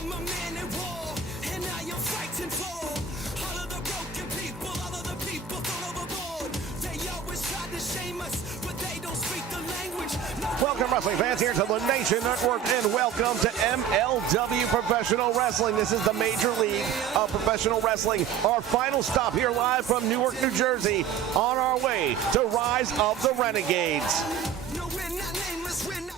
am a man at war, and I am fighting for all of the broken people, all of the people thrown overboard. They always try to shame us, but they don't speak the language. Welcome, wrestling fans, here to the Nation Network, and welcome to MLW Professional Wrestling. This is the Major League of Professional Wrestling. Our final stop here live from Newark, New Jersey, on our way to Rise of the Renegades. No, we're not nameless, we're not.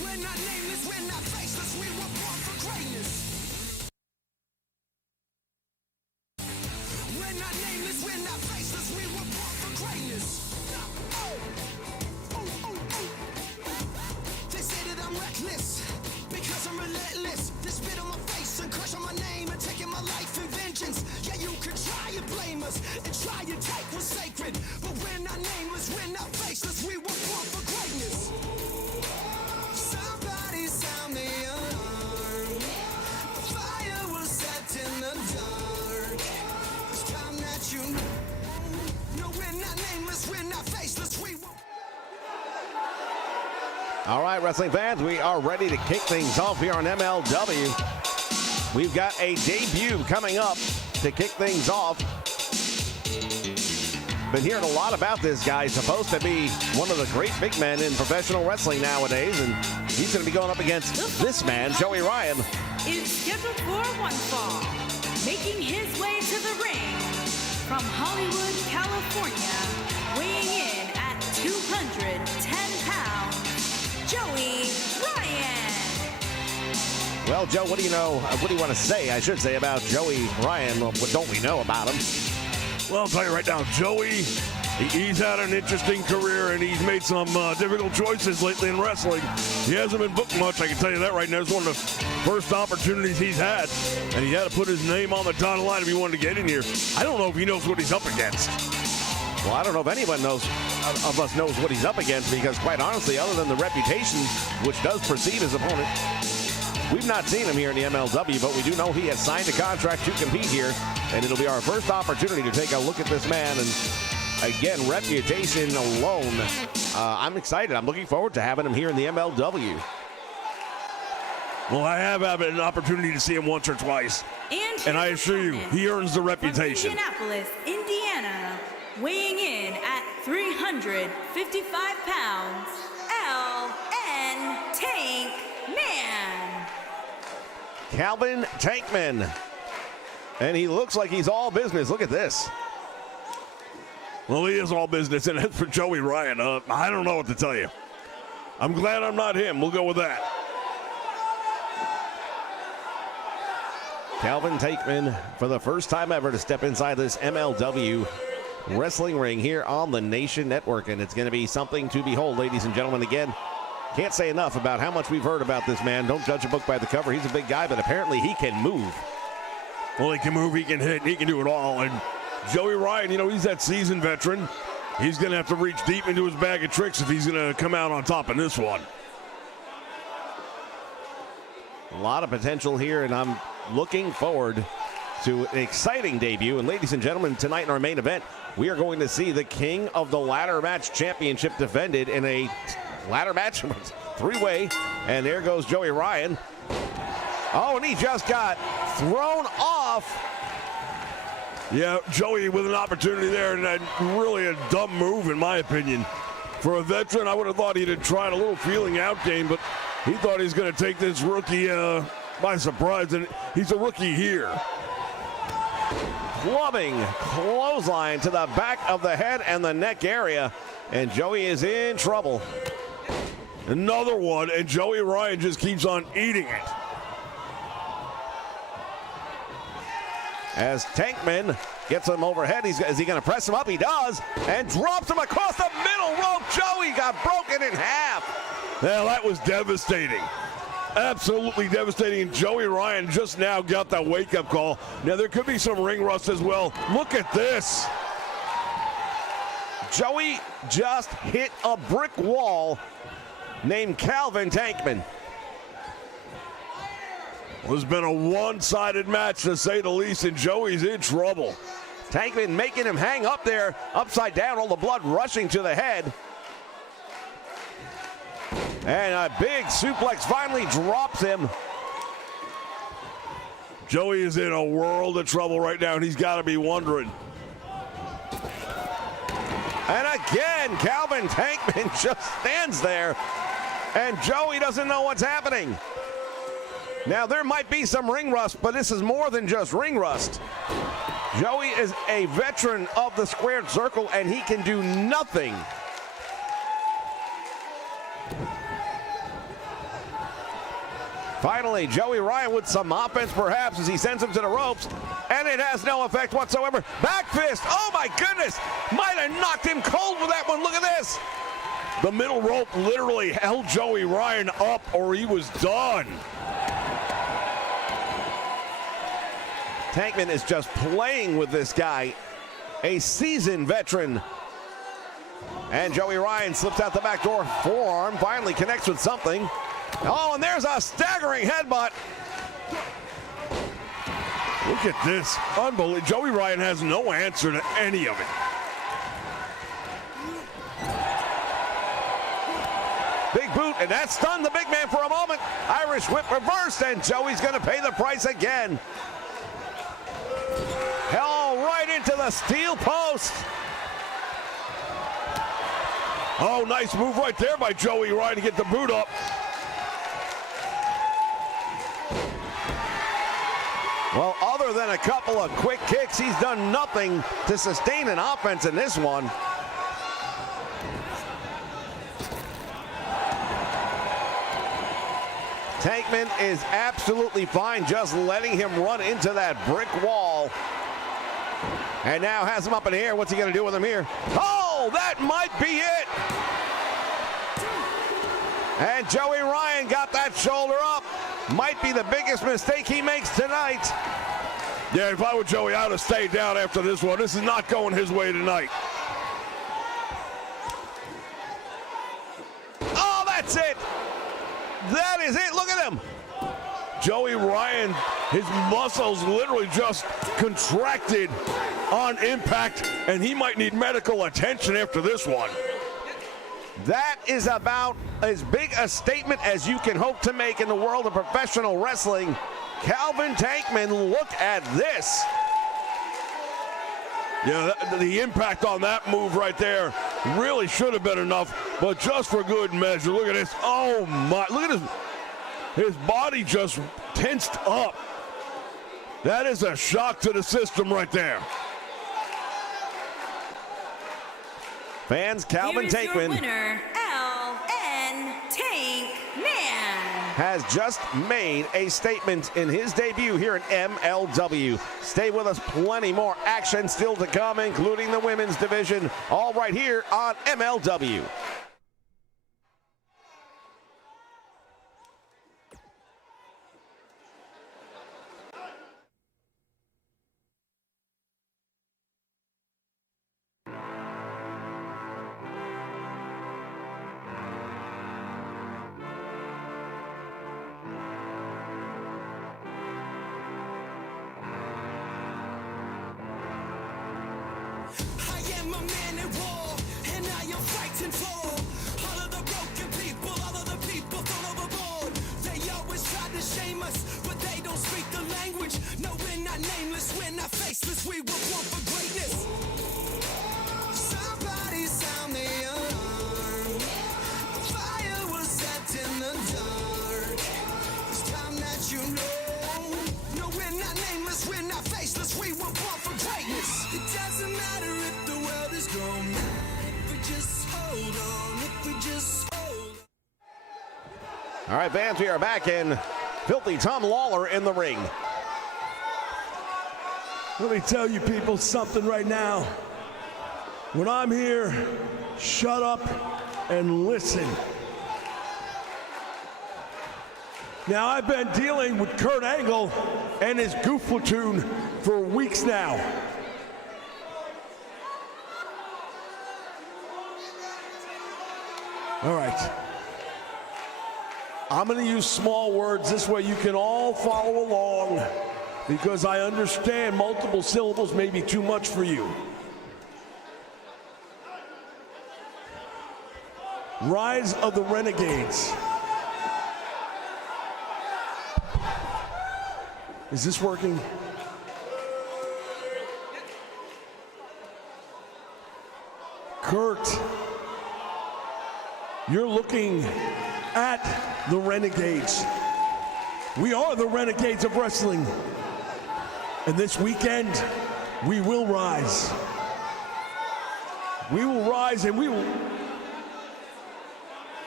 We're not nameless, we're not faceless, we were born for greatness. We're not nameless, we're not faceless, we were born for greatness. They say that I'm reckless, because I'm relentless. They spit on my face and crush on my name and taking my life in vengeance. Yeah, you could try and blame us and try and take what's sacred, but we're not nameless, we're not faceless, we were born for greatness. Somebody sound the alarm. The fire was set in the dark. It's time that you know. No, we're not nameless, we're not faceless, we won't. All right, wrestling fans, we are ready to kick things off here on MLW. We've got a debut coming up to kick things off. Been hearing a lot about this guy. He's supposed to be one of the great big men in professional wrestling nowadays, and he's going to be going up against this man, Joey Ryan. Is scheduled for one fall, making his way to the ring from Hollywood, California, weighing in at 210 pounds, Joey Ryan. Well, Joe, what do you know? What do you want to say, I should say, about Joey Ryan? Well, what don't we know about him? Well, I'll tell you right now, Joey, he's had an interesting career, and he's made some difficult choices lately in wrestling. He hasn't been booked much, I can tell you that right now. It's one of the first opportunities he's had, and he had to put his name on the dotted line if he wanted to get in here. I don't know if he knows what he's up against. Well, I don't know if anyone of us knows what he's up against, because quite honestly, other than the reputation, which does precede his opponent, we've not seen him here in the MLW, but we do know he has signed a contract to compete here, and it'll be our first opportunity to take a look at this man. And again, reputation alone, I'm excited. I'm looking forward to having him here in the MLW. Well, I have had an opportunity to see him once or twice, and I assure you, he earns the reputation. From Indianapolis, Indiana, weighing in at 355 pounds, L.N. Tank Man. Calvin Tankman. And he looks like he's all business. Look at this. Well, he is all business, and as for Joey Ryan, I don't know what to tell you. I'm glad I'm not him. We'll go with that. Calvin Tankman, for the first time ever, to step inside this MLW wrestling ring here on the Nation Network, and it's going to be something to behold, ladies and gentlemen. Again, can't say enough about how much we've heard about this man. Don't judge a book by the cover. He's a big guy, but apparently he can move. Well, he can move, he can hit, he can do it all. And Joey Ryan, you know, he's that seasoned veteran. He's going to have to reach deep into his bag of tricks if he's going to come out on top in this one. A lot of potential here, and I'm looking forward to an exciting debut. And ladies and gentlemen, tonight in our main event, we are going to see the King of the Ladder Match Championship defended in a ladder match, three-way. And there goes Joey Ryan. Oh, and he just got thrown off. Yeah, Joey with an opportunity there, and really a dumb move, in my opinion. For a veteran, I would have thought he'd have tried a little feeling out game, but he thought he was going to take this rookie by surprise, and he's a rookie here. Clubbing clothesline to the back of the head and the neck area, and Joey is in trouble. Another one, and Joey Ryan just keeps on eating it. As Tankman gets him overhead, is he going to press him up? He does, and drops him across the middle rope. Joey got broken in half. Well, that was devastating. Absolutely devastating. And Joey Ryan just now got that wake-up call. Now, there could be some ring rust as well. Look at this. Joey just hit a brick wall named Calvin Tankman. Well, it's been a one-sided match, to say the least, and Joey's in trouble. Tankman making him hang up there, upside down, all the blood rushing to the head. And a big suplex finally drops him. Joey is in a world of trouble right now, and he's got to be wondering. And again, Calvin Tankman just stands there, and Joey doesn't know what's happening. Now, there might be some ring rust, but this is more than just ring rust. Joey is a veteran of the squared circle, and he can do nothing. Finally, Joey Ryan with some offense perhaps as he sends him to the ropes, and it has no effect whatsoever. Back fist, oh my goodness, might have knocked him cold with that one. Look at this. The middle rope literally held Joey Ryan up, or he was done. Tankman is just playing with this guy, a seasoned veteran. And Joey Ryan slips out the back door, forearm, finally connects with something. Oh, and there's a staggering headbutt. Look at this. Unbelievable. Joey Ryan has no answer to any of it. Big boot, and that stunned the big man for a moment. Irish whip reversed, and Joey's going to pay the price again. Hell right into the steel post. Oh, nice move right there by Joey Ryan to get the boot up. Well, other than a couple of quick kicks, he's done nothing to sustain an offense in this one. Tankman is absolutely fine just letting him run into that brick wall. And now has him up in the air. What's he going to do with him here? Oh, that might be it. And Joey Ryan got that shoulder up. Might be the biggest mistake he makes tonight. Yeah, if I were Joey, I would have stayed down after this one. This is not going his way tonight. Oh, that's it. That is it. Look at him. Joey Ryan, his muscles literally just contracted on impact, and he might need medical attention after this one. That is about as big a statement as you can hope to make in the world of professional wrestling. Calvin Tankman, look at this. Yeah, the impact on that move right there really should have been enough, but just for good measure. Look at this. Oh my, look at his body just tensed up. That is a shock to the system right there. Fans, Calvin Tankman, your winner, LN Tankman, has just made a statement in his debut here in MLW. Stay with us, plenty more action still to come, including the women's division, all right here on MLW. I am a man at war, and I am fighting for all of the broken people, all of the people thrown overboard. They always try to shame us, but they don't speak the language. No, we're not nameless, we're not faceless, we were born for greatness. Somebody sound the alarm. A fire was set in the dark. It's time that you know. No, we're not nameless, we're not faceless, we were born for greatness. It doesn't matter if the world is gone. If we just hold on, if we just hold on. All right, fans, we are back in Filthy Tom Lawler in the ring. Let me tell you people something right now. When I'm here, shut up and listen. Now, I've been dealing with Kurt Angle and his goof platoon for weeks now. All right. I'm going to use small words. This way you can all follow along, because I understand multiple syllables may be too much for you. Rise of the Renegades. Is this working? Kurt, you're looking at the Renegades. We are the Renegades of wrestling. And this weekend, we will rise. We will rise, and we will...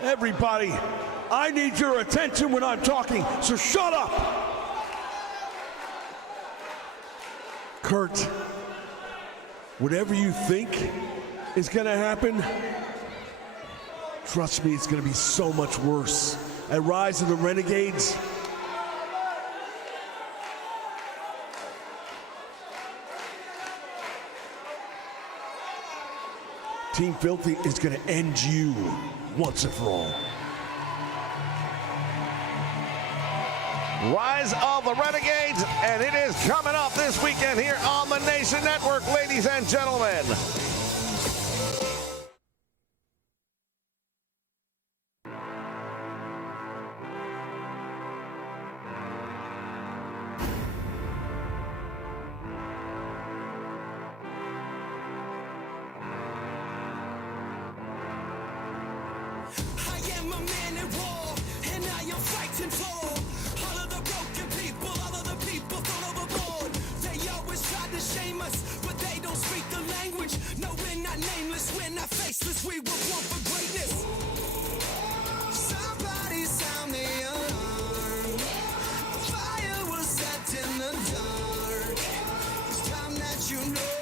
Everybody, I need your attention when I'm talking, so shut up! Kurt, whatever you think is gonna happen, trust me, it's gonna be so much worse. At Rise of the Renegades, Team Filthy is gonna end you once and for all. Rise of the Renegades, and it is coming up this weekend here on the Nation Network, ladies and gentlemen. I am a man at war, and I am fighting for all of the broken people, all of the people thrown overboard. They always try to shame us, but they don't speak the language. No, we're not nameless, we're not faceless, we were born for greatness. Somebody sound the alarm. Fire was set in the dark. It's time that you know.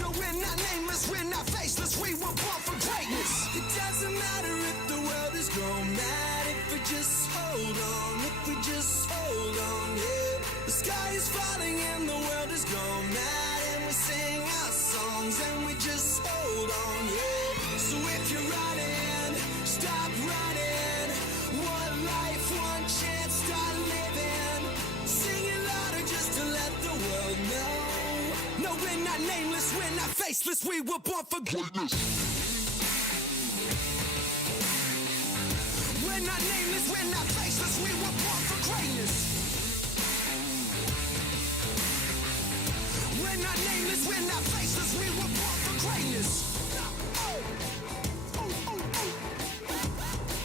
No, we're not nameless, we're not faceless, we were born for greatness. It doesn't matter if the world is gone mad, if we just hold on, if we just hold on, yeah. The sky is falling and the world is gone mad, and we sing our songs and we just hold on, yeah. So if you're running, stop running. One life, one chance, start living. Sing it louder just to let the world know. No, we're not nameless, we're not faceless, we were born for greatness. We're not nameless, we're not faceless, we were born for greatness. We're not nameless, we're not faceless, we were born for greatness.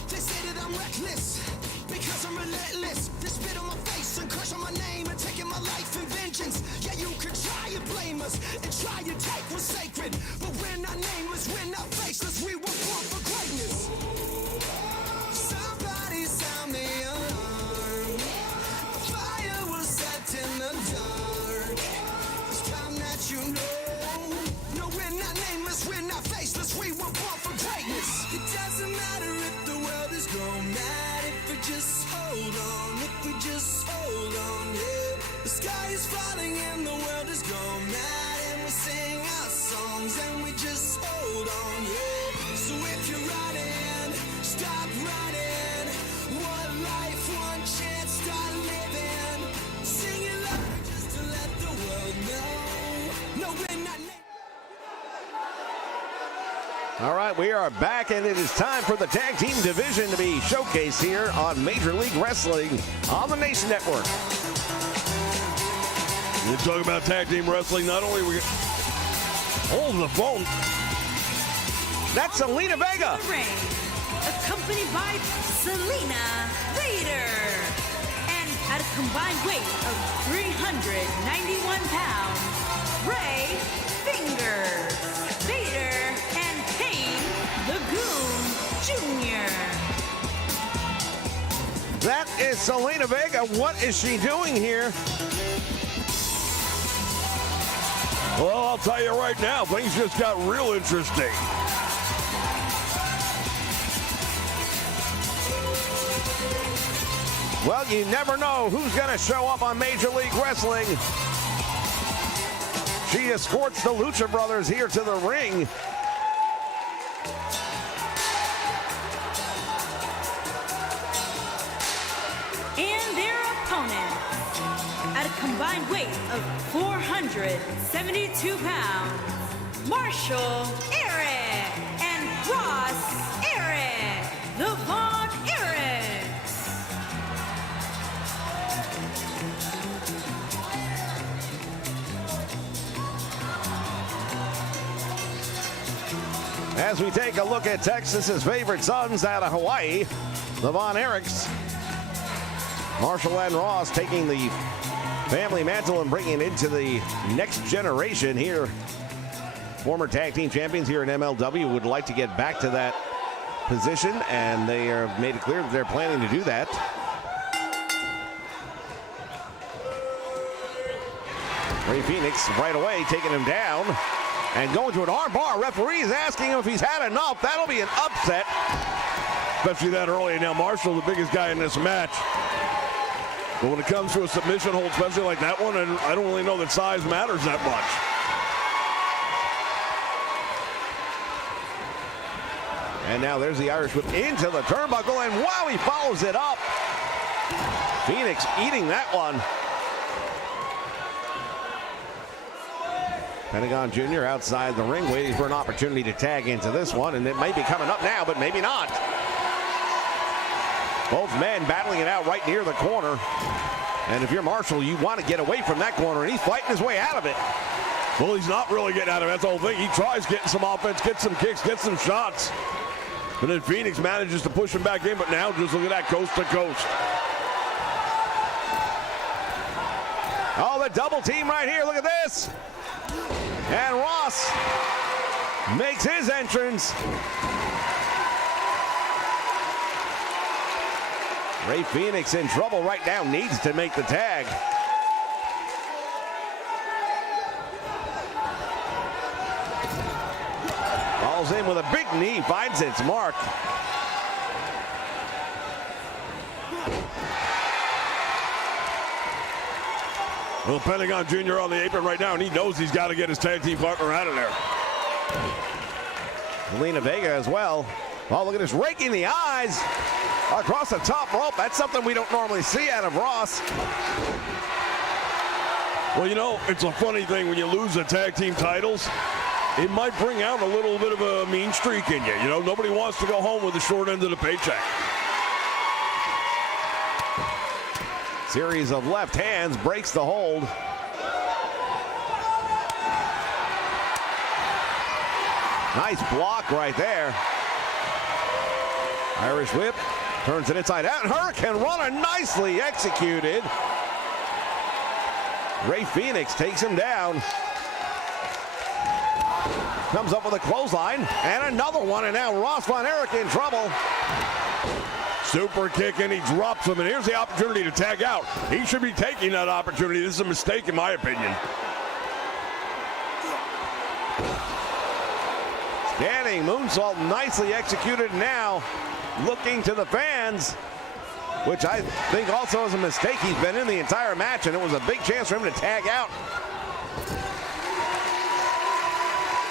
They say that I'm reckless, because I'm relentless. They spit on my face and curse on my name and taking my life in vengeance. Yeah, you could try and blame us and try and take what's sacred, but we're not nameless, we're not faceless, we were born for greatness. Somebody sound the alarm. Fire was set in the dark. It's time that you know. No, we're not nameless, we're not faceless, we were born for greatness. It doesn't matter if the world is gone mad, if we just hold on, if we just hold on, yeah. The sky is falling and the world is gone mad, and we sing our songs and we just hold on, yeah. So if you're running, stop running. One life, one chance, start living. Sing it louder just to let the world know. No, we're not. All right, we are back, and it is time for the tag team division to be showcased here on Major League Wrestling on the Nation Network. You talk about tag team wrestling, not only we hold the phone. That's Zelina Vega. The ring, accompanied by Zelina Vader. And at a combined weight of 391 pounds, Ray Finger, Vader, and Kane the Goon Jr. That is Zelina Vega. What is she doing here? Well, I'll tell you right now, things just got real interesting. Well, you never know who's going to show up on Major League Wrestling. She escorts the Lucha Brothers here to the ring. And their opponent, at a combined weight of 472 pounds, Marshall Eric and Ross Eric, the Von Erics. As we take a look at Texas's favorite sons out of Hawaii, the Von Erichs. Marshall and Ross taking the family mantle and bringing it into the next generation here. Former tag team champions here in MLW would like to get back to that position, and they have made it clear that they're planning to do that. Rey Fenix right away taking him down and going to an arm bar. Referee is asking him if he's had enough. That'll be an upset. Especially that early. Now Marshall, the biggest guy in this match. But when it comes to a submission hold, especially like that one, and I don't really know that size matters that much. And now there's the Irish whip into the turnbuckle, and wow, he follows it up. Fenix eating that one. Pentagon Jr. outside the ring waiting for an opportunity to tag into this one, and it may be coming up now, but maybe not. Both men battling it out right near the corner. And if you're Marshall, you want to get away from that corner, and he's fighting his way out of it. Well, he's not really getting out of it. That's the whole thing. He tries getting some offense, get some kicks, get some shots. But then Fenix manages to push him back in, but now just look at that coast to coast. Oh, the double team right here. Look at this. And Ross makes his entrance. Rey Fenix in trouble right now, needs to make the tag. Falls in with a big knee, finds its mark. Well, Pentagon Jr. on the apron right now, and he knows he's got to get his tag team partner out of there. Zelina Vega as well. Oh, look at this, raking the eyes across the top rope. That's something we don't normally see out of Ross. Well, you know, it's a funny thing when you lose the tag team titles. It might bring out a little bit of a mean streak in you. You know, nobody wants to go home with the short end of the paycheck. Series of left hands, breaks the hold. Nice block right there. Irish whip, turns it inside out. Hurricane Runner, nicely executed. Rey Fenix takes him down. Comes up with a clothesline, and another one, and now Ross Von Erich in trouble. Super kick, and he drops him, and here's the opportunity to tag out. He should be taking that opportunity. This is a mistake, in my opinion. Standing moonsault, nicely executed now. Looking to the fans, which I think also is a mistake. He's been in the entire match, and it was a big chance for him to tag out.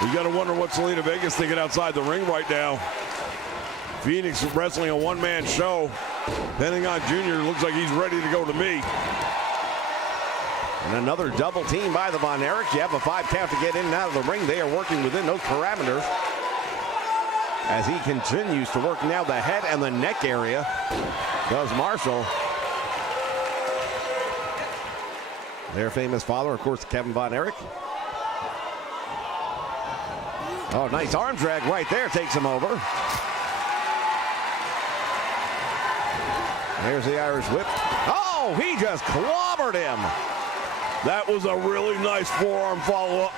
You got to wonder what Zelina Vega's thinking outside the ring right now. Fenix wrestling a one-man show. Pentagon Jr. looks like he's ready to go to me. And another double team by the Von Erichs. You have a 5 count to get in and out of the ring. They are working within those parameters. As he continues to work now the head and the neck area, does Marshall. Their famous father, of course, Kevin Von Erich. Oh, nice arm drag right there, takes him over. There's the Irish whip. Oh, he just clobbered him. That was a really nice forearm follow-up.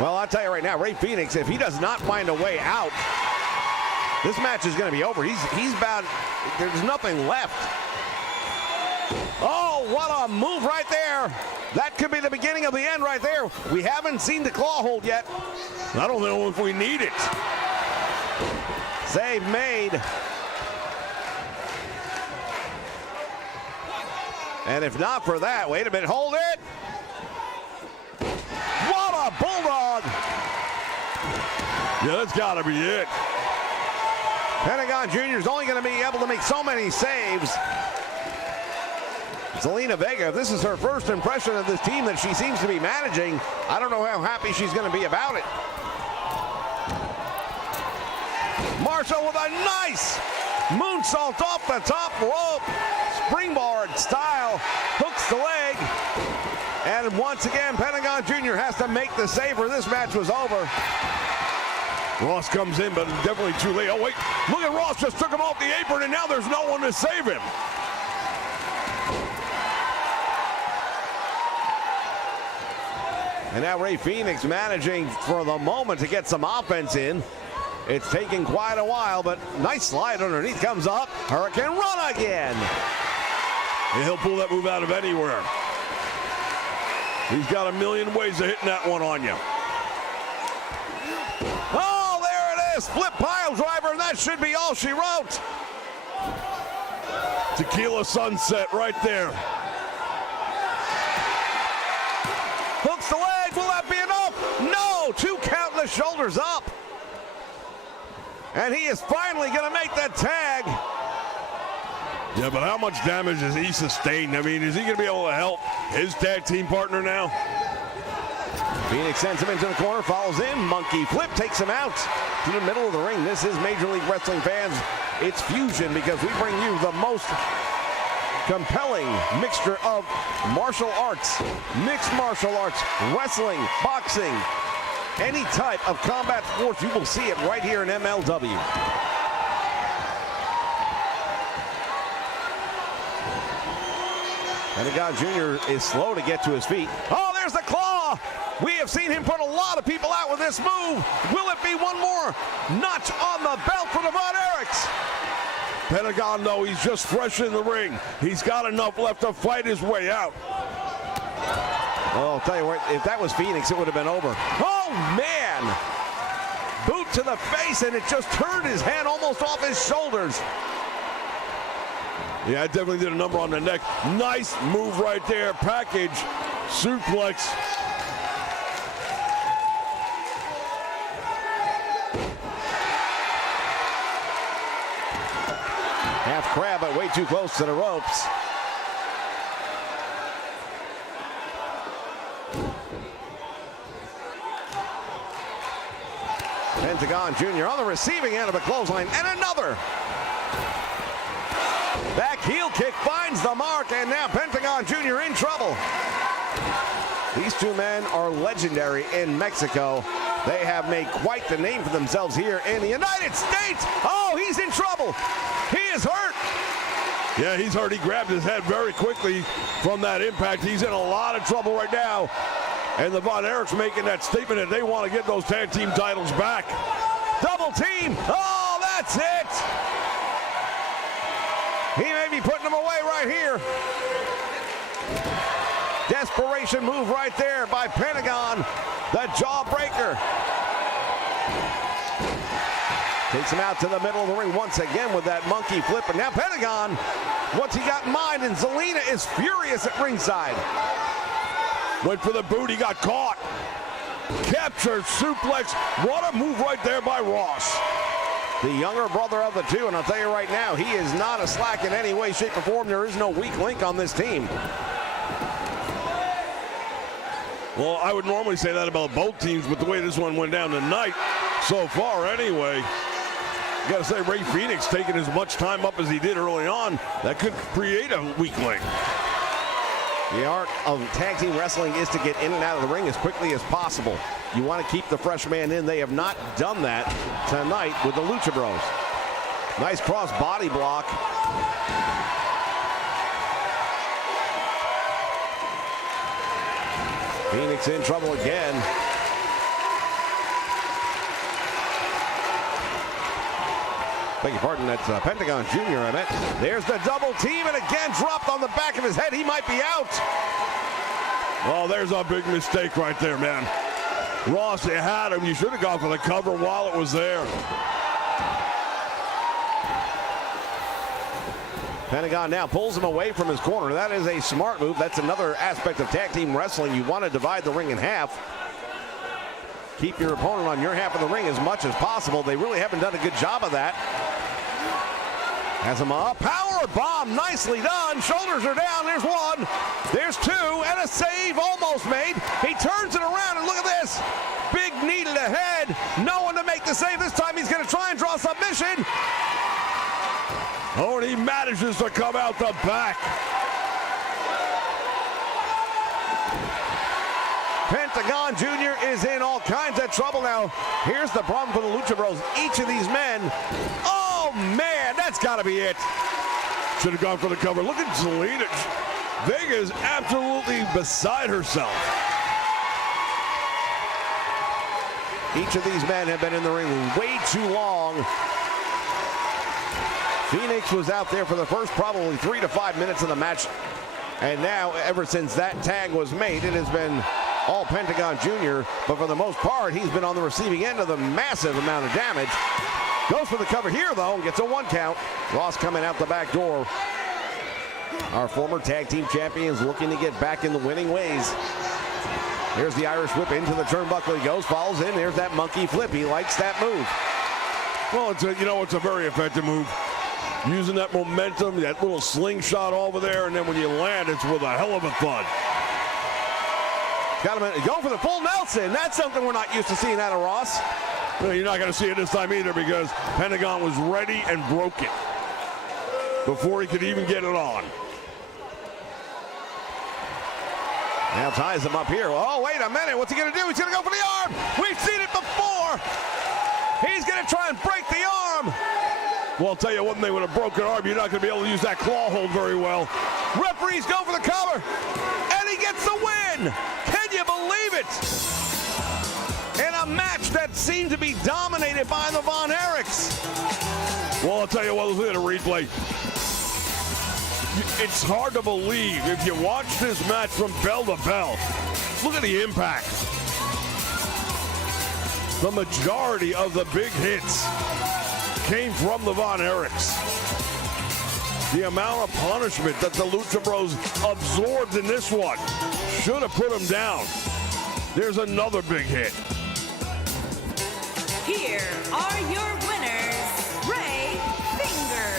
Well, I'll tell you right now, Rey Fenix, if he does not find a way out, this match is going to be over. He's about, there's nothing left. Oh, what a move right there. That could be the beginning of the end right there. We haven't seen the claw hold yet. I don't know if we need it. Save made. And if not for that, wait a minute, hold it. What a bulldog. Yeah, that's got to be it. Pentagon Jr. is only going to be able to make so many saves. Zelina Vega, if this is her first impression of this team that she seems to be managing, I don't know how happy she's going to be about it. Marshall with a nice moonsault off the top rope. Springboard style, hooks the leg. And once again, Pentagon Jr. has to make the save or this match was over. Ross comes in, but definitely too late. Oh, wait, look at Ross, just took him off the apron, and now there's no one to save him. And now Ray Phoenix managing for the moment to get some offense in. It's taking quite a while, but nice slide underneath comes up. Hurricane Run again. And he'll pull that move out of anywhere. He's got a million ways of hitting that one on you. Oh, there it is. Flip pile driver, and that should be all she wrote. Tequila sunset right there. Hooks the leg. Will that be enough? No. 2 count and the shoulders up. And he is finally going to make that tag. Yeah, but how much damage has he sustained? I mean, is he going to be able to help his tag team partner now? Phoenix sends him into the corner, follows in. Monkey flip takes him out to the middle of the ring. This is Major League Wrestling fans. It's Fusion, because we bring you the most compelling mixture of martial arts, mixed martial arts, wrestling, boxing, any type of combat sports. You will see it right here in MLW. Pentagon Jr. is slow to get to his feet. Oh, there's the claw. We have seen him put a lot of people out with this move. Will it be one more notch on the belt for the Von Erichs? Pentagon, though, he's just fresh in the ring. He's got enough left to fight his way out. Well, I'll tell you what, if that was Phoenix, it would have been over. Oh, man. Boot to the face, and it just turned his hand almost off his shoulders. Yeah, I definitely did a number on the neck. Nice move right there. Package, suplex. Half crab, but way too close to the ropes. Pentagon Jr. on the receiving end of a clothesline, and another. Back heel kick finds the mark, and now Pentagon Jr. in trouble. These two men are legendary in Mexico. They have made quite the name for themselves here in the United States. Oh, he's in trouble. He is hurt. Yeah, he's hurt. He grabbed his head very quickly from that impact. He's in a lot of trouble right now. And the Von Erichs making that statement that they want to get those tag team titles back. Double team. Oh, that's it. He may be putting them away right here. Desperation move right there by Pentagon, the jawbreaker. Takes him out to the middle of the ring once again with that monkey flip. And now Pentagon, what's he got in mind? And Zelina is furious at ringside. Went for the boot, he got caught. Captured, suplex. What a move right there by Ross. The younger brother of the two, and I'll tell you right now, he is not a slack in any way, shape, or form. There is no weak link on this team. Well, I would normally say that about both teams, but the way this one went down tonight, so far anyway, you got to say Ray Phoenix taking as much time up as he did early on, that could create a weak link. The art of tag team wrestling is to get in and out of the ring as quickly as possible. You want to keep the fresh man in. They have not done that tonight with the Lucha Bros. Nice cross body block. Phoenix in trouble again. Beg your pardon, that's Pentagon Jr. I meant. There's the double team, and again dropped on the back of his head. He might be out. Oh, there's a big mistake right there, man. Ross, you had him. You should have gone for the cover while it was there. Pentagon now pulls him away from his corner. That is a smart move. That's another aspect of tag team wrestling. You want to divide the ring in half. Keep your opponent on your half of the ring as much as possible. They really haven't done a good job of that. Has him up. Power bomb. Nicely done. Shoulders are down. There's one. There's two. And a save almost made. He turns it around and look at this. Big knee to the head. No one to make the save. This time he's going to try and draw submission. Oh, and he manages to come out the back. Pentagon Jr. is in all kinds of trouble now. Here's the problem for the Lucha Bros. Each of these men, oh man, that's got to be it. Should have gone for the cover. Look at Zelina. Vega is absolutely beside herself. Each of these men have been in the ring way too long. Phoenix was out there for the first probably 3 to 5 minutes of the match. And now, ever since that tag was made, it has been all Pentagon Jr. But for the most part, he's been on the receiving end of the massive amount of damage. Goes for the cover here, though, and gets a 1 count. Ross coming out the back door. Our former tag team champions looking to get back in the winning ways. Here's the Irish whip into the turnbuckle. He goes, follows in. There's that monkey flip. He likes that move. Well, it's a very effective move. Using that momentum, that little slingshot over there, and then when you land, it's with a hell of a thud. Got him going for the full Nelson. That's something we're not used to seeing out of Ross. Well, you're not going to see it this time either because Pentagon was ready and broke it before he could even get it on. Now ties him up here. Oh, wait a minute. What's he going to do? He's going to go for the arm. We've seen it before. He's going to try and break the arm. Well, I'll tell you one thing, with a broken arm, you're not going to be able to use that claw hold very well. Referees go for the cover, and he gets the win. Can you believe it? In a match that seemed to be dominated by the Von Erichs. Well, I'll tell you what, look at a replay. It's hard to believe if you watch this match from bell to bell. Look at the impact. The majority of the big hits came from the Von Erichs. The amount of punishment that the Lucha Bros absorbed in this one should have put them down. There's another big hit. Here are your winners, Ray Finger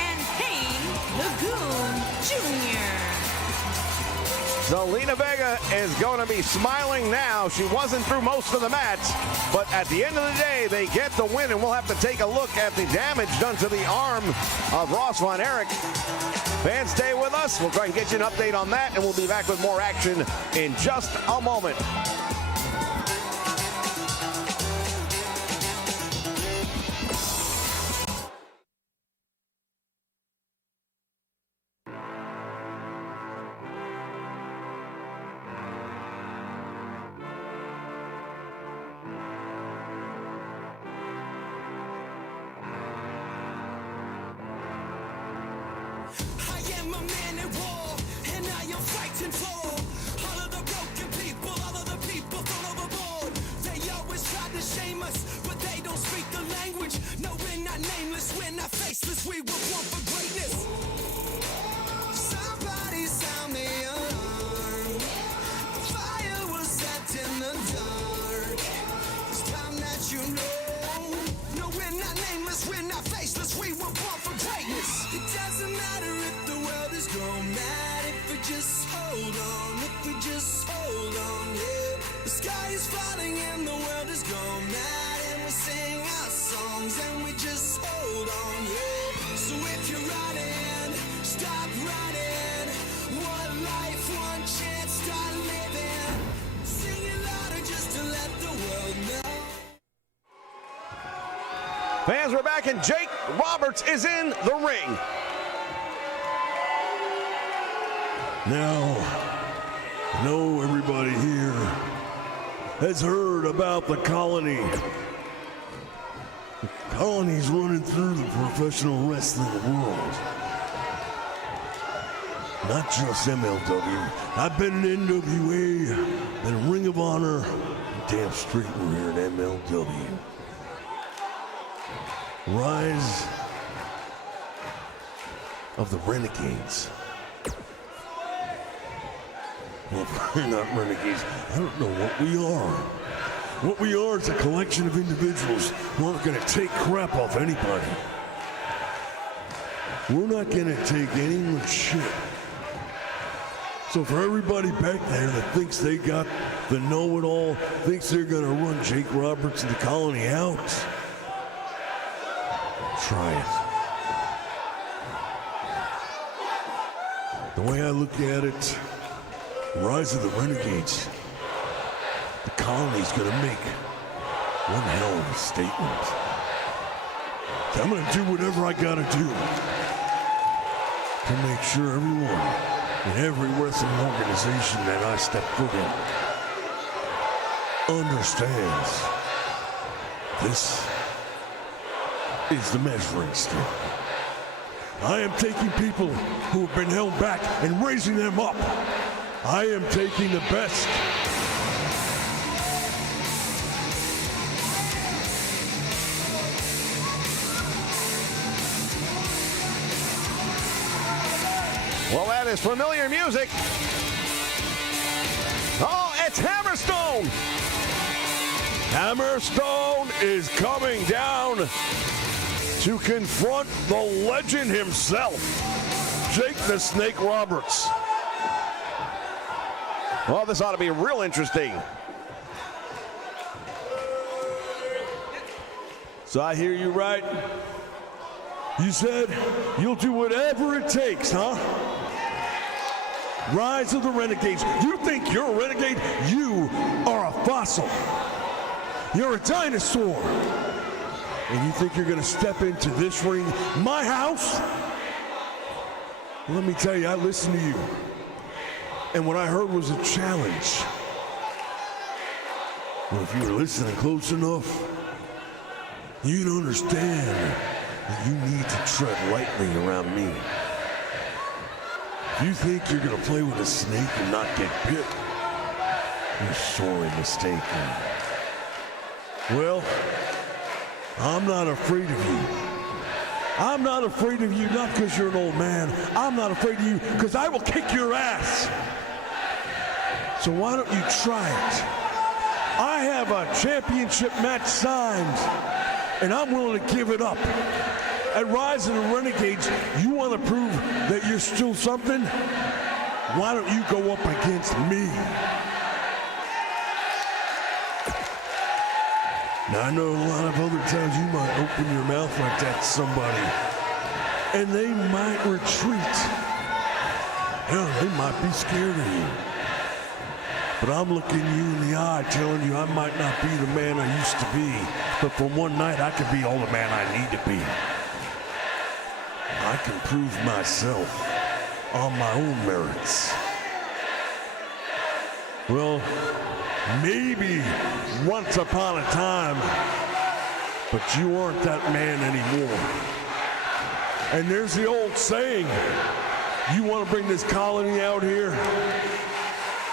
and Kane Lagoon Jr. Zelina Vega is going to be smiling now. She wasn't through most of the match, but at the end of the day, they get the win, and we'll have to take a look at the damage done to the arm of Ross Von Erich. Fans, stay with us. We'll try and get you an update on that, and we'll be back with more action in just a moment. Fans, we're back, and Jake Roberts is in the ring. Now, I know everybody here has heard about the colony. The colony's running through the professional wrestling world. Not just MLW. I've been in NWA, been Ring of Honor, and damn straight we're here at MLW. Rise of the Renegades. Well, if we're not renegades, I don't know what we are. What we are is a collection of individuals who aren't going to take crap off anybody. We're not going to take anyone's shit. So for everybody back there that thinks they got the know-it-all, thinks they're going to run Jake Roberts and the Colony out, try it. The way I look at it, Rise of the Renegades, the Colony's gonna make one hell of a statement. I'm gonna do whatever I gotta do to make sure everyone in every wrestling organization that I step foot in understands this is the measuring stick. I am taking people who have been held back and raising them up. I am taking the best. Well, that is familiar music. Oh, it's Hammerstone. Hammerstone is coming down to confront the legend himself, Jake the Snake Roberts. Well, this ought to be real interesting. So I hear you right. You said you'll do whatever it takes, huh? Rise of the Renegades. You think you're a renegade? You are a fossil. You're a dinosaur. And you think you're going to step into this ring, my house? Well, let me tell you, I listened to you. And what I heard was a challenge. Well, if you were listening close enough, you'd understand that you need to tread lightly around me. If you think you're going to play with a snake and not get bit, you're sorely mistaken. Well, I'm not afraid of you. I'm not afraid of you, not because you're an old man. I'm not afraid of you because I will kick your ass. So why don't you try it? I have a championship match signed, and I'm willing to give it up. At Rise of the Renegades, you want to prove that you're still something? Why don't you go up against me? Now, I know a lot of other times you might open your mouth like that to somebody, and they might retreat. Hell, they might be scared of you. But I'm looking you in the eye telling you I might not be the man I used to be, but for one night I could be all the man I need to be. I can prove myself on my own merits. Well, maybe once upon a time, but you aren't that man anymore. And there's the old saying, you want to bring this colony out here,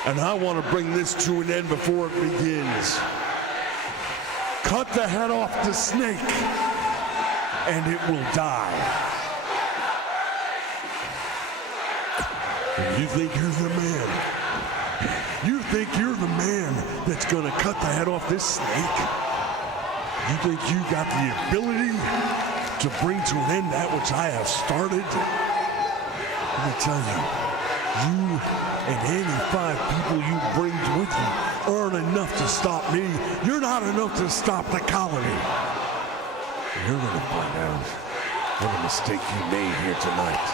and I want to bring this to an end before it begins. Cut the head off the snake, and it will die. And you think you're the man? You think you're the man that's gonna cut the head off this snake? You think you got the ability to bring to an end that which I have started? Let me tell you, you and any 5 people you bring with you aren't enough to stop me. You're not enough to stop the colony. You're gonna find out what a mistake you made here tonight.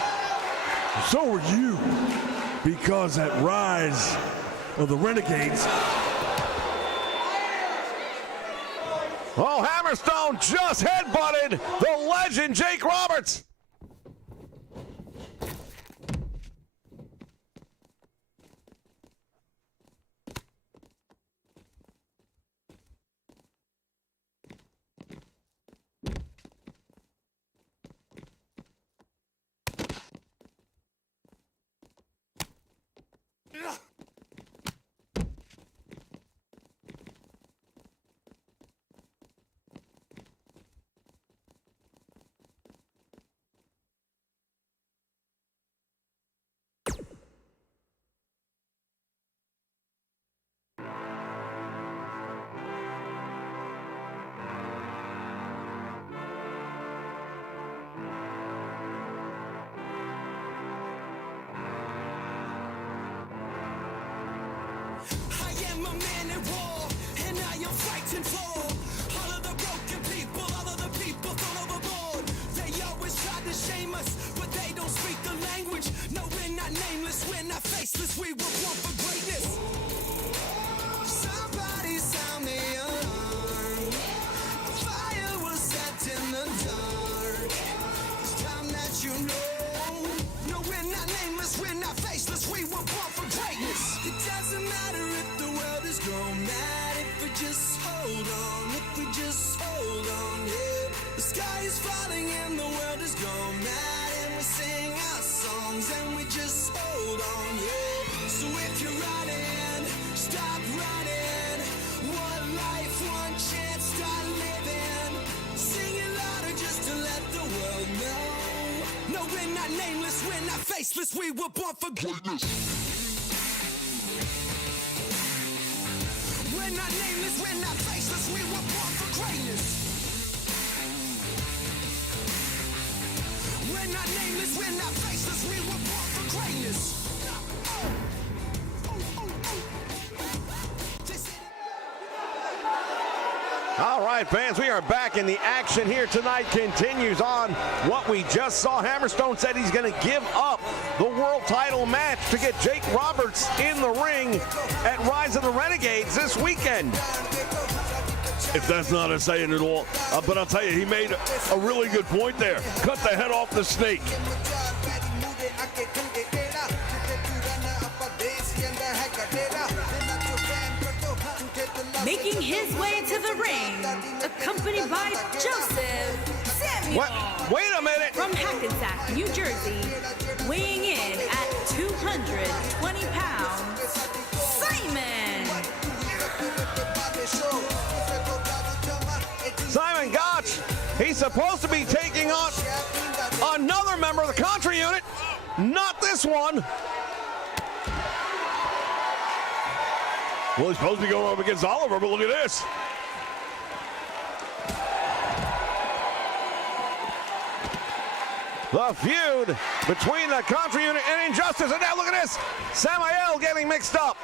So are you, because at Rise of the Renegades, oh, Hammerstone just headbutted the legend Jake Roberts. am a man at war, and I am fighting for all of the broken people, all of the people thrown overboard. They always try to shame us, but they don't speak the language. No, we're not nameless, we're not faceless, we were born for greatness. Somebody sound the alarm. Fire was set in the dark. It's time that you know. No, we're not nameless, we're not faceless, we were born for greatness. It doesn't matter if the world is gone mad, if we just hold on, if we just hold on, yeah. The sky is falling and the world is gone mad, and we sing our songs and we just hold on, yeah. So if you're running, stop running. One life, one chance, start living. Sing it louder just to let the world know. No, we're not nameless, we're not faceless, we were born for greatness. We're not nameless, we're not faceless, we were born for greatness. We're not nameless, we're not faceless, we were born for greatness. All right, fans, we are back, and the action here tonight continues on what we just saw. Hammerstone said he's going to give up the world title match to get Jake Roberts in the ring at Rise of the Renegades this weekend. If that's not a saying at all, but I'll tell you, he made a really good point there. Cut the head off the snake. Making his way to the ring, accompanied by Joseph Samuel. What? Wait a minute. From Hackensack, New Jersey, weighing in at 220 pounds, Simon. Simon Gotch, he's supposed to be taking on another member of the Contra unit, not this one. Well, he's supposed to be going up against Oliver, but look at this. The feud between the Contra unit and Injustice, and now look at this, Samael getting mixed up.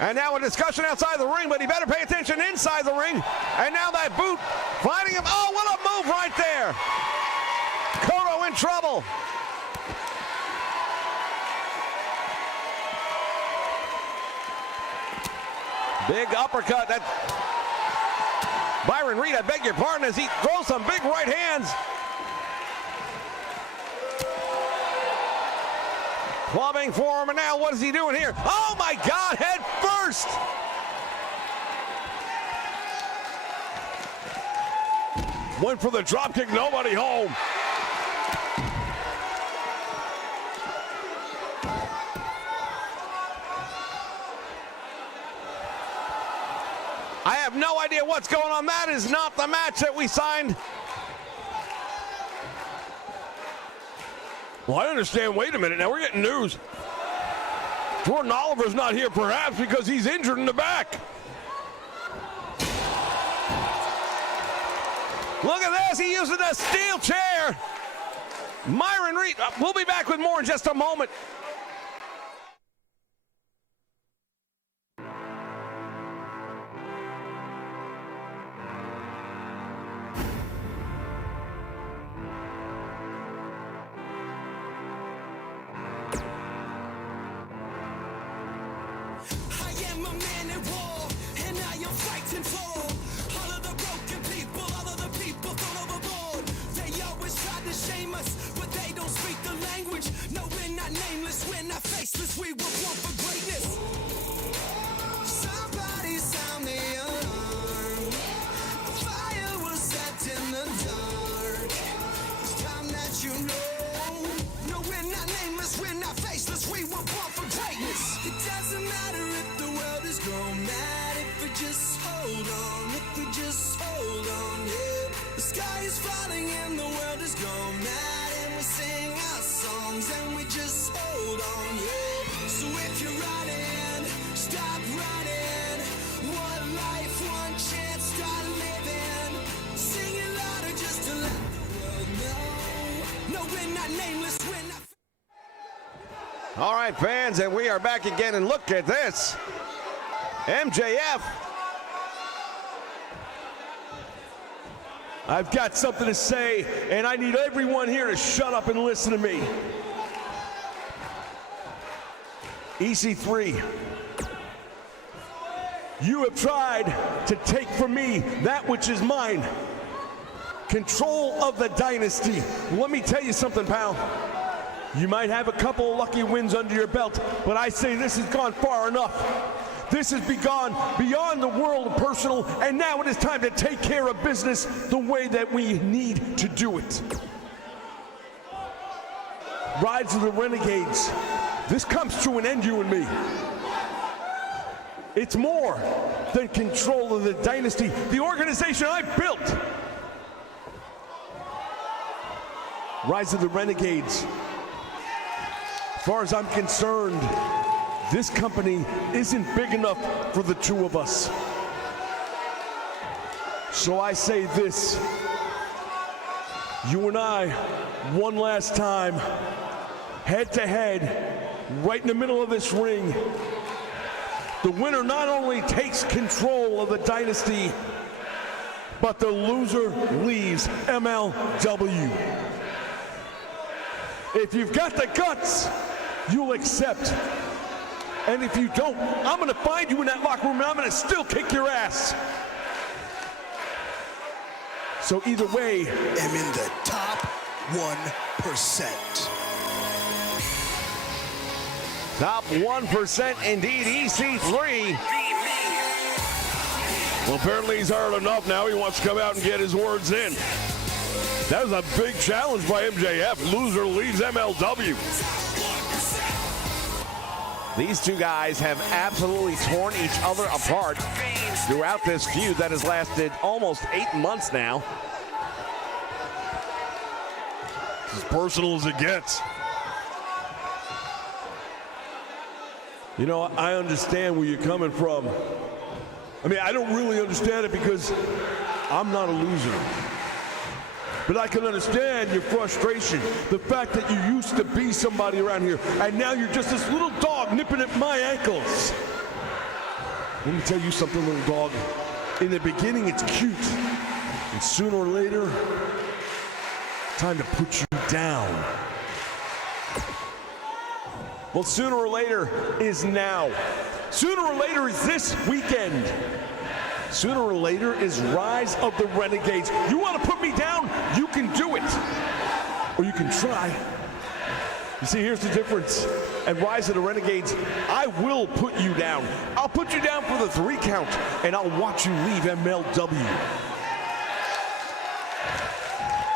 And now a discussion outside the ring, but he better pay attention inside the ring. And now that boot finding him. Oh, what a move right there. Kodo in trouble. Big uppercut. That Byron Reed, I beg your pardon, as he throws some big right hands. Clubbing for him, and now what is he doing here? Oh my God, head first! Went for the dropkick, nobody home. I have no idea what's going on. That is not the match that we signed. Well, I understand. Wait a minute. Now we're getting news. Jordan Oliver's not here, perhaps because he's injured in the back. Look at this. He uses a steel chair. Myron Reed. We'll be back with more in just a moment. We were born for greatness. Somebody sound the alarm. Fire was set in the dark. It's time that you know. No, we're not nameless, we're not faceless, we were born for greatness. It doesn't matter if the world is gone mad, if we just hold on, if we just hold on, yeah. The sky is falling and the world is gone mad, and we sing our songs and we just hold on, yeah. So if you're running, stop running. One life, one chance, start living. Sing it louder just to let the world know. No, we're not nameless, we're not. All right, fans, and we are back again, and look at this. MJF. I've got something to say, and I need everyone here to shut up and listen to me. EC3, you have tried to take from me that which is mine. Control of the dynasty. Let me tell you something, pal. You might have a couple of lucky wins under your belt, but I say this has gone far enough. This has gone beyond the world of personal, and now it is time to take care of business the way that we need to do it. Rise of the Renegades. This comes to an end, you and me. It's more than control of the dynasty, the organization I built. Rise of the Renegades. As far as I'm concerned, this company isn't big enough for the two of us. So I say this, you and I, one last time, head to head, right in the middle of this ring. The winner not only takes control of the dynasty, but the loser leaves MLW. If you've got the guts, you'll accept. And if you don't, I'm gonna find you in that locker room and I'm gonna still kick your ass. So either way, I'm in the top 1%. Top 1% indeed, EC3. Well, apparently he's heard enough now. He wants to come out and get his words in. That was a big challenge by MJF. Loser leaves MLW. These two guys have absolutely torn each other apart throughout this feud that has lasted almost 8 months now. It's as personal as it gets. you know, I understand where you're coming from. I mean, I don't really understand it because I'm not a loser. But I can understand your frustration, the fact that you used to be somebody around here, and now you're just this little dog nipping at my ankles. Let me tell you something, little dog. In the beginning, it's cute. And sooner or later, time to put you down. Well, sooner or later is now. Sooner or later is this weekend. Sooner or later is Rise of the Renegades. You want to put me down? You can do it. Or you can try. You see, here's the difference. At Rise of the Renegades, I will put you down. I'll put you down for the 3 count, and I'll watch you leave MLW.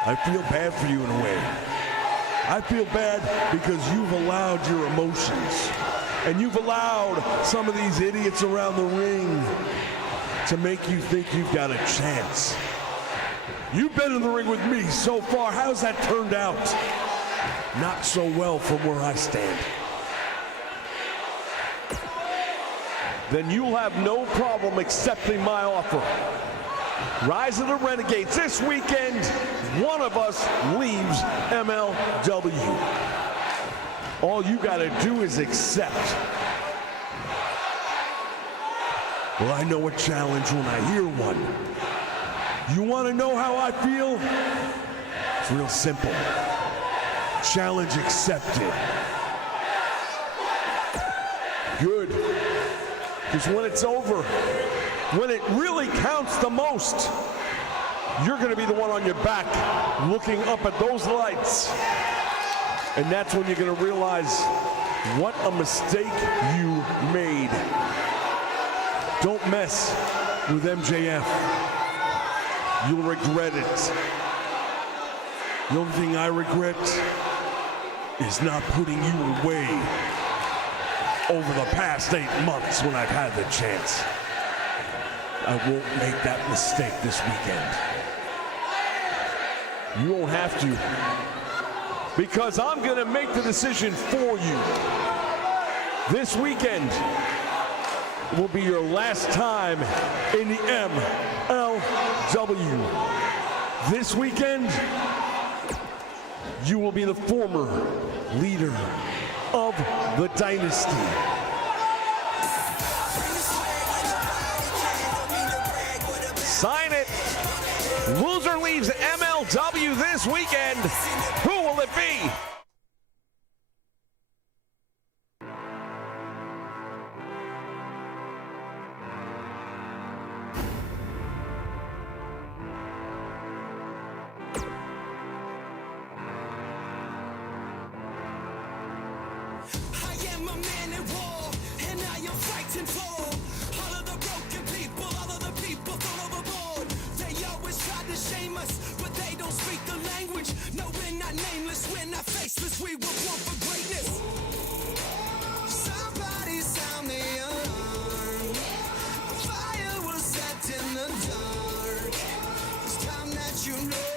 I feel bad for you in a way. I feel bad because you've allowed your emotions, and you've allowed some of these idiots around the ring to make you think you've got a chance. You've been in the ring with me so far. How's that turned out? Not so well from where I stand. Then you'll have no problem accepting my offer. Rise of the Renegades this weekend. One of us leaves MLW. All you gotta do is accept. Well, I know a challenge when I hear one. You want to know how I feel? It's real simple. Challenge accepted. Good. Because when it's over, when it really counts the most, you're going to be the one on your back looking up at those lights. And that's when you're going to realize what a mistake you made. Don't mess with MJF. You'll regret it. The only thing I regret is not putting you away over the past 8 months when I've had the chance. I won't make that mistake this weekend. You won't have to, because I'm going to make the decision for you. This weekend will be your last time in the MLW. This weekend, you will be the former leader of the dynasty. Sign it. Loser leaves MLW this weekend. Who will it be? I am a man at war, and I am fighting for all of the broken people, all of the people thrown overboard. They always try to shame us, but they don't speak the language. No, we're not nameless, we're not faceless, we were born for greatness. Somebody sound the alarm. A fire was set in the dark. It's time that you know.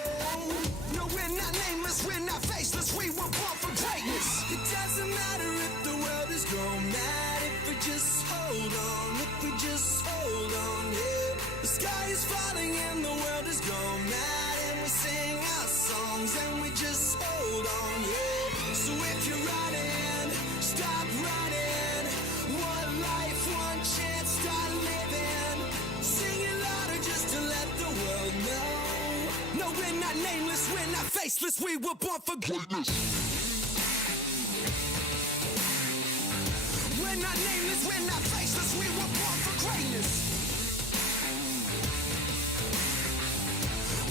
No, we're not nameless, we're not faceless, we were born for greatness. It doesn't matter if the world is gone mad, if we just hold on, if we just hold on, yeah. The sky is falling and the world is gone mad, and we sing our songs and we just hold on, yeah. So if you're running, stop running. One life, one chance, start living. Sing it louder just to let the world know. No, we're not nameless, we're not faceless, we were born for greatness. We're not nameless, we're not faceless, we were born for greatness.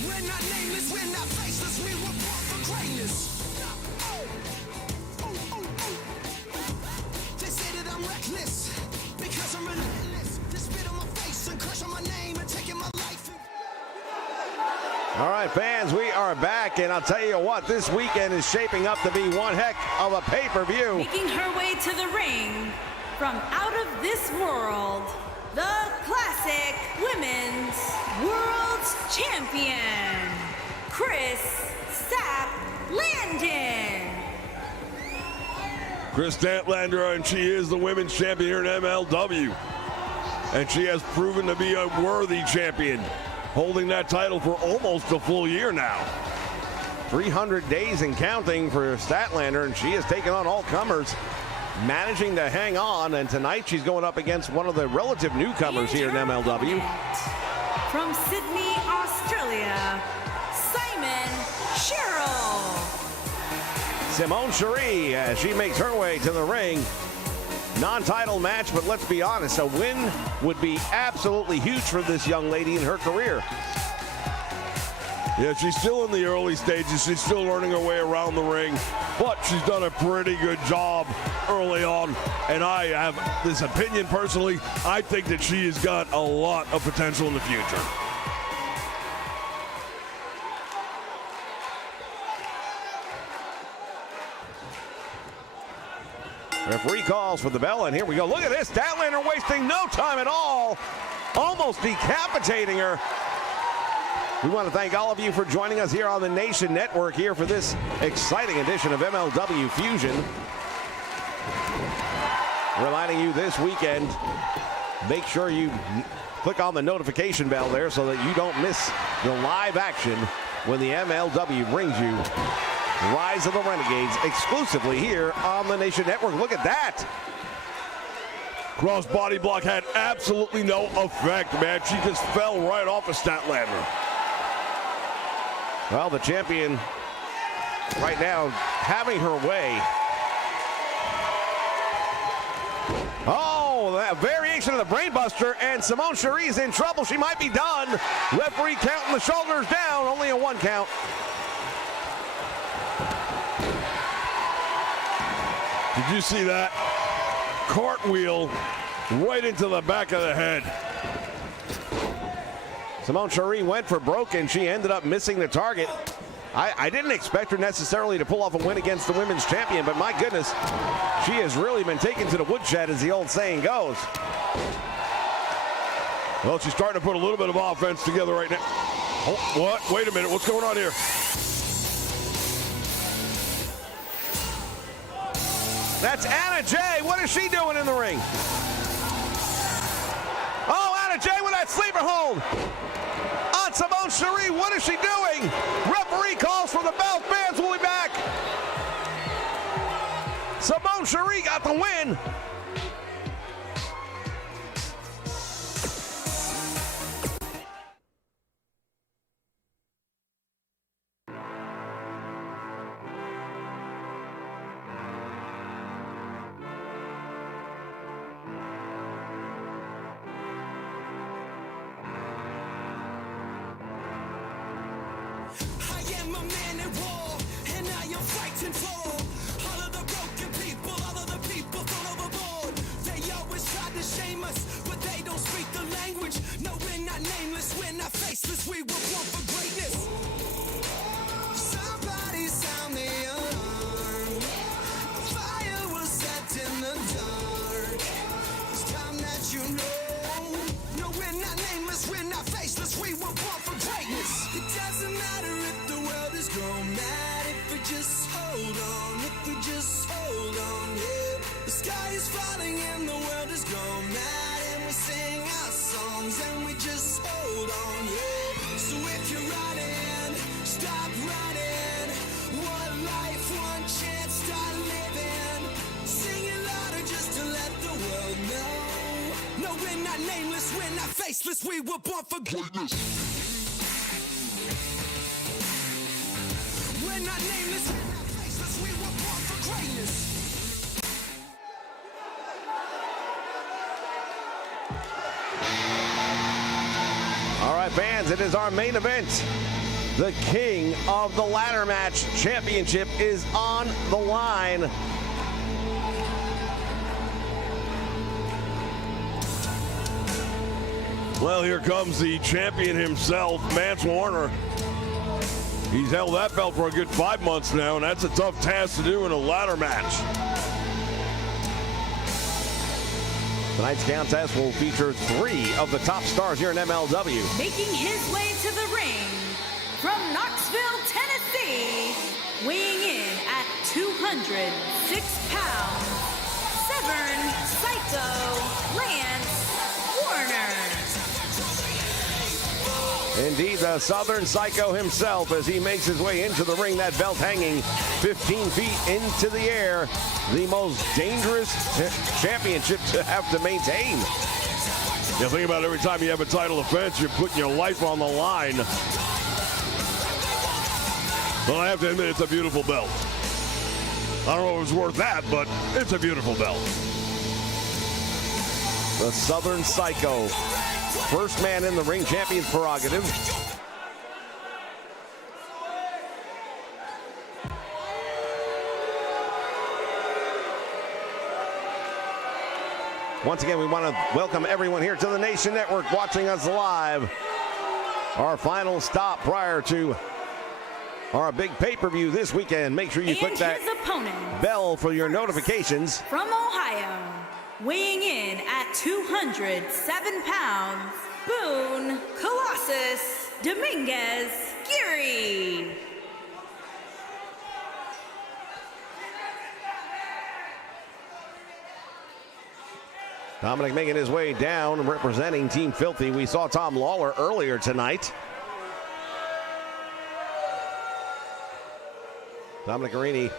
We're not nameless, we're not faceless, we were born for greatness. They say that I'm reckless, because I'm relentless. They spit on my face and crush on my name and taking my life. All right, fans, we are back, and I'll tell you what, this weekend is shaping up to be one heck of a pay-per-view. Making her way to the ring from out of this world, the Classic Women's World Champion, Chris Sapp Landon. Chris Statlander, and she is the women's champion here in MLW. And she has proven to be a worthy champion, holding that title for almost a full year now. 300 days and counting for Statlander, and she has taken on all comers, managing to hang on, and tonight she's going up against one of the relative newcomers here in MLW. From Sydney, Australia, Simon Sherrill. Simone Cherie, as she makes her way to the ring. Non-title match, but let's be honest, a win would be absolutely huge for this young lady in her career. Yeah, she's still in the early stages. She's still learning her way around the ring, but she's done a pretty good job early on. And I have this opinion personally. I think that she has got a lot of potential in the future. Referee calls for the bell, and here we go. Look at this. Statlander wasting no time at all, almost decapitating her. We want to thank all of you for joining us here on the Nation Network here for this exciting edition of MLW Fusion. Reminding you this weekend, make sure you click on the notification bell there so that you don't miss the live action when the MLW brings you Rise of the Renegades exclusively here on the Nation Network. Look at that. Cross body block had absolutely no effect, man. She just fell right off of Statlander. Well, the champion right now having her way. Oh, that variation of the brainbuster, and Simone Cherie's in trouble. She might be done. Referee counting the shoulders down, only a 1 count. Did you see that? Cartwheel right into the back of the head. Simone Cherie went for broke, and she ended up missing the target. I didn't expect her necessarily to pull off a win against the women's champion, but my goodness, she has really been taken to the woodshed, as the old saying goes. Well, she's starting to put a little bit of offense together right now. Oh, what? Wait a minute. What's going on here? That's Anna Jay. What is she doing in the ring? Oh, Anna Jay with that sleeper hold on Simone Cherie. What is she doing? Referee calls for the bell. Fans will be back. Cherie got the win. I am a man at war, and I am fighting for all of the broken people, all of the people thrown overboard. They always try to shame us, but they don't speak the language. No, we're not nameless, we're not faceless, we were born for greatness. Somebody sound the alarm. Fire was set in the dark. It's time that you know. No, we're not nameless, we're not faceless, we were born for greatness. It doesn't matter if the world is gone mad, if we just hold on, if we just hold on, yeah. The sky is falling and the world is gone mad, and we sing our songs and we just hold on, yeah. So if you're running, stop running. One life, one chance, start living. Sing it louder just to let the world know. No, we're not nameless, we're not faceless, we were born for greatness. We're not nameless, we're not faceless, we were born for greatness. All right, fans, it is our main event. The King of the Ladder Match Championship is on the line. Well, here comes the champion himself, Mance Warner. He's held that belt for a good 5 months now, and that's a tough task to do in a ladder match. Tonight's contest will feature 3 of the top stars here in MLW. Making his way to the ring from Knoxville, Tennessee, weighing in at 206 pounds, Severn Psycho Lance Warner. Indeed, the Southern Psycho himself as he makes his way into the ring, that belt hanging 15 feet into the air. The most dangerous championship to have to maintain. You think about it, every time you have a title defense, you're putting your life on the line. Well, I have to admit, it's a beautiful belt. I don't know if it's worth that, but it's a beautiful belt. The Southern Psycho, first man in the ring, champion's prerogative. Once again, we want to welcome everyone here to the Nation Network watching us live. Our final stop prior to our big pay-per-view this weekend. Make sure you click that bell for your notifications. From Ohio, weighing in at 207 pounds, Boone Colossus Dominguez Geary. Dominic making his way down, representing Team Filthy. We saw Tom Lawler earlier tonight. Dominic Garini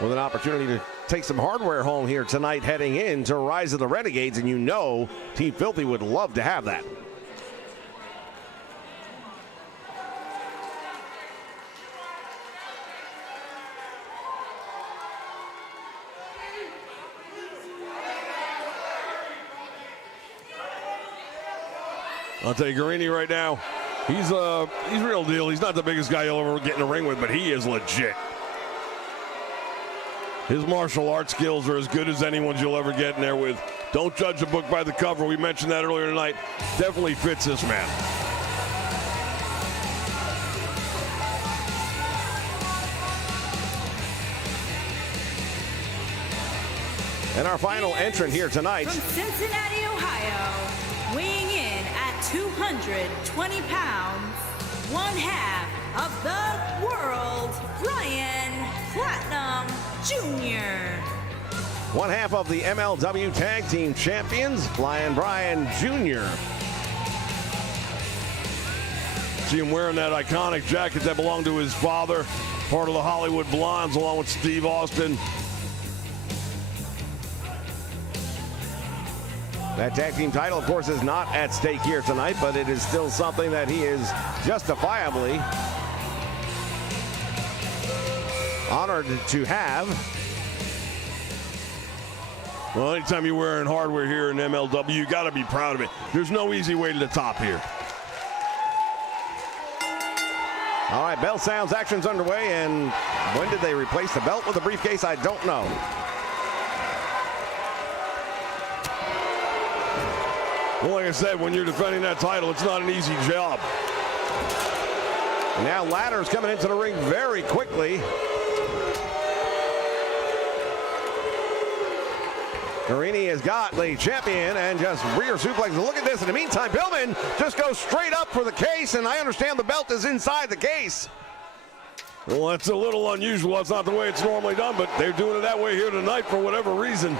with an opportunity to take some hardware home here tonight, heading into Rise of the Renegades, and you know Team Filthy would love to have that. I'll tell you, Garini right now, he's real deal. He's not the biggest guy you'll ever get in the ring with, but he is legit. His martial arts skills are as good as anyone's you'll ever get in there with. Don't judge a book by the cover. We mentioned that earlier tonight. Definitely fits this man. And our final entrant here tonight. From Cincinnati, Ohio, weighing in at 220 pounds, one half of the world, Ryan Platinum Jr. One half of the MLW Tag Team Champions, Lion Bryan Jr. See him wearing that iconic jacket that belonged to his father, part of the Hollywood Blondes, along with Steve Austin. That tag team title, of course, is not at stake here tonight, but it is still something that he is justifiably honored to have. Well, anytime you're wearing hardware here in MLW, you got to be proud of it. There's no easy way to the top here. All right, bell sounds, action's underway, and when did they replace the belt with the briefcase? I don't know. Well, like I said, when you're defending that title, it's not an easy job. Now ladders coming into the ring very quickly. Carini has got the champion and just rear suplex. Look at this. In the meantime, Pillman just goes straight up for the case, and I understand the belt is inside the case. Well, that's a little unusual. That's not the way it's normally done, but they're doing it that way here tonight for whatever reason.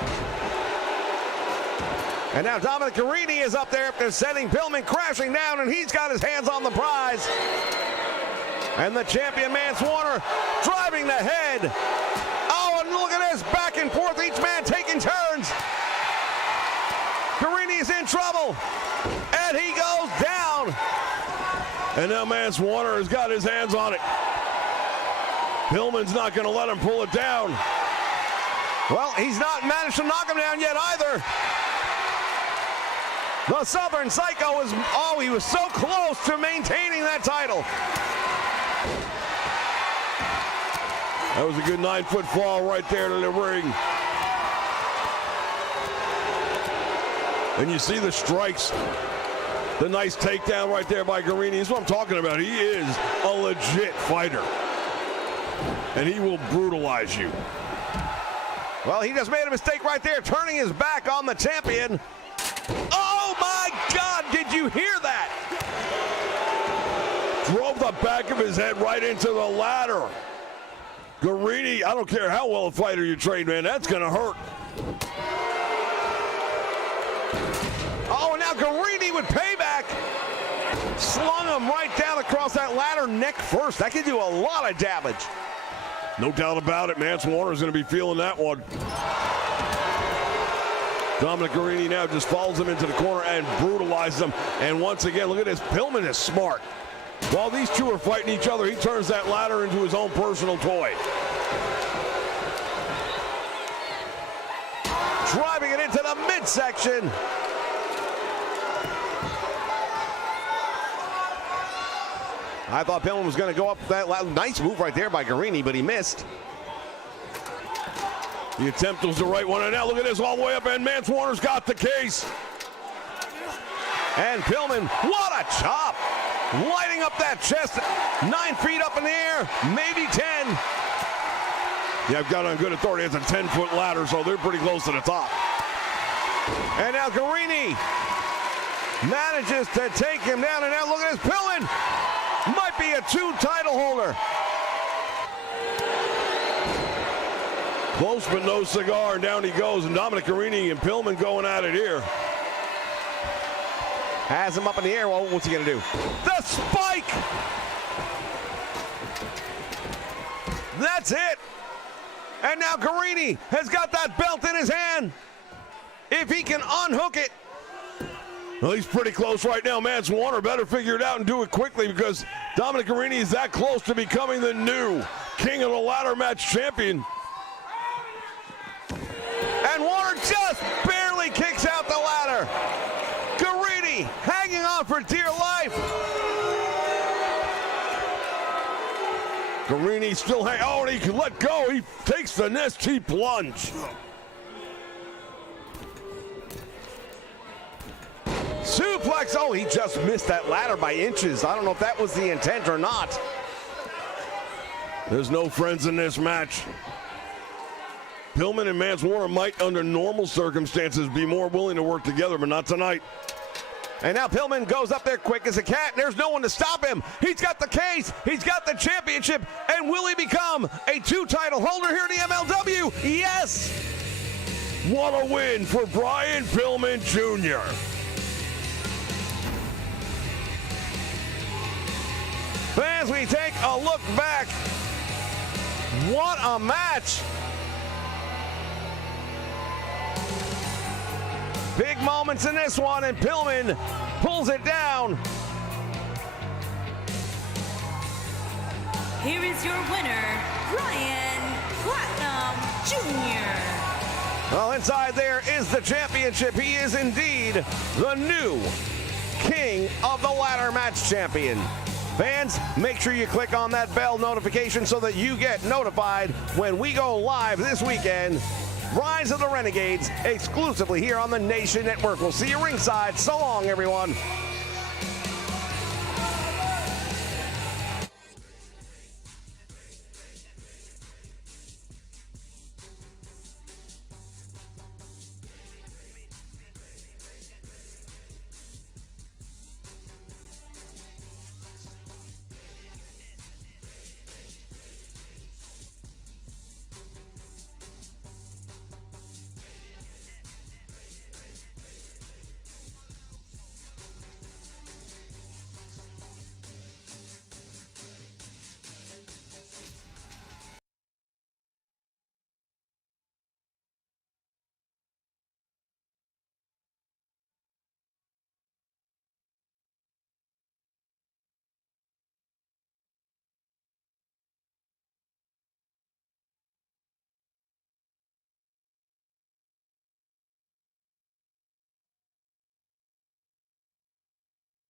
And now Dominic Carini is up there after sending Pillman crashing down, and he's got his hands on the prize. And the champion, Mance Warner, driving the head. Oh, and look at this, back and forth, each man taking turns. Carini's in trouble, and he goes down. And now Mance Warner has got his hands on it. Pillman's not going to let him pull it down. Well, he's not managed to knock him down yet either. The Southern Psycho was, he was so close to maintaining that title. That was a good 9-foot fall right there to the ring. And you see the strikes. The nice takedown right there by Carini. That's what I'm talking about. He is a legit fighter. And he will brutalize you. Well, he just made a mistake right there, turning his back on the champion. Oh my God, did you hear that? Drove the back of his head right into the ladder. Carini, I don't care how well a fighter you train, man, that's gonna hurt. Oh, and now Carini with payback. Slung him right down across that ladder, neck first. That could do a lot of damage. No doubt about it, Mance Warner's gonna be feeling that one. Dominic Carini now just follows him into the corner and brutalizes him. And once again, look at this, Pillman is smart. While these two are fighting each other, he turns that ladder into his own personal toy. Driving it into the midsection. I thought Pillman was going to go up that ladder. Nice move right there by Carini, but he missed. The attempt was the right one, and now look at this all the way up, and Mance Warner's got the case. And Pillman, what a chop! Lighting up that chest, 9 feet up in the air, maybe 10. Yeah, I've got on good authority. It's a 10-foot ladder, so they're pretty close to the top. And now Carini manages to take him down, and now look at this, Pillman might be a 2 title holder. Close but no cigar, and down he goes, and Dominic Carini and Pillman going at it here. Has him up in the air. Well, what's he going to do? The spike! That's it. And now Carini has got that belt in his hand. If he can unhook it. Well, he's pretty close right now. Mance Warner better figure it out and do it quickly, because Dominic Carini is that close to becoming the new King of the Ladder Match champion. And Warner just barely kicks out the ladder. Carini hanging on for dear life. Carini still hanging. Oh, and he can let go. He takes the nasty plunge. Suplex. Oh, he just missed that ladder by inches. I don't know if that was the intent or not. There's no friends in this match. Pillman and Mance Warner might, under normal circumstances, be more willing to work together, but not tonight. And now Pillman goes up there quick as a cat. There's no one to stop him. He's got the case. He's got the championship. And will he become a 2 title holder here in the MLW? Yes. What a win for Brian Pillman Jr. As we take a look back, what a match. Big moments in this one, and Pillman pulls it down. Here is your winner, Brian Platinum Jr. Well, inside there is the championship. He is indeed the new King of the Ladder Match Champion. Fans, make sure you click on that bell notification so that you get notified when we go live this weekend. Rise of the Renegades, exclusively here on the Nation Network. We'll see you ringside. So long, everyone.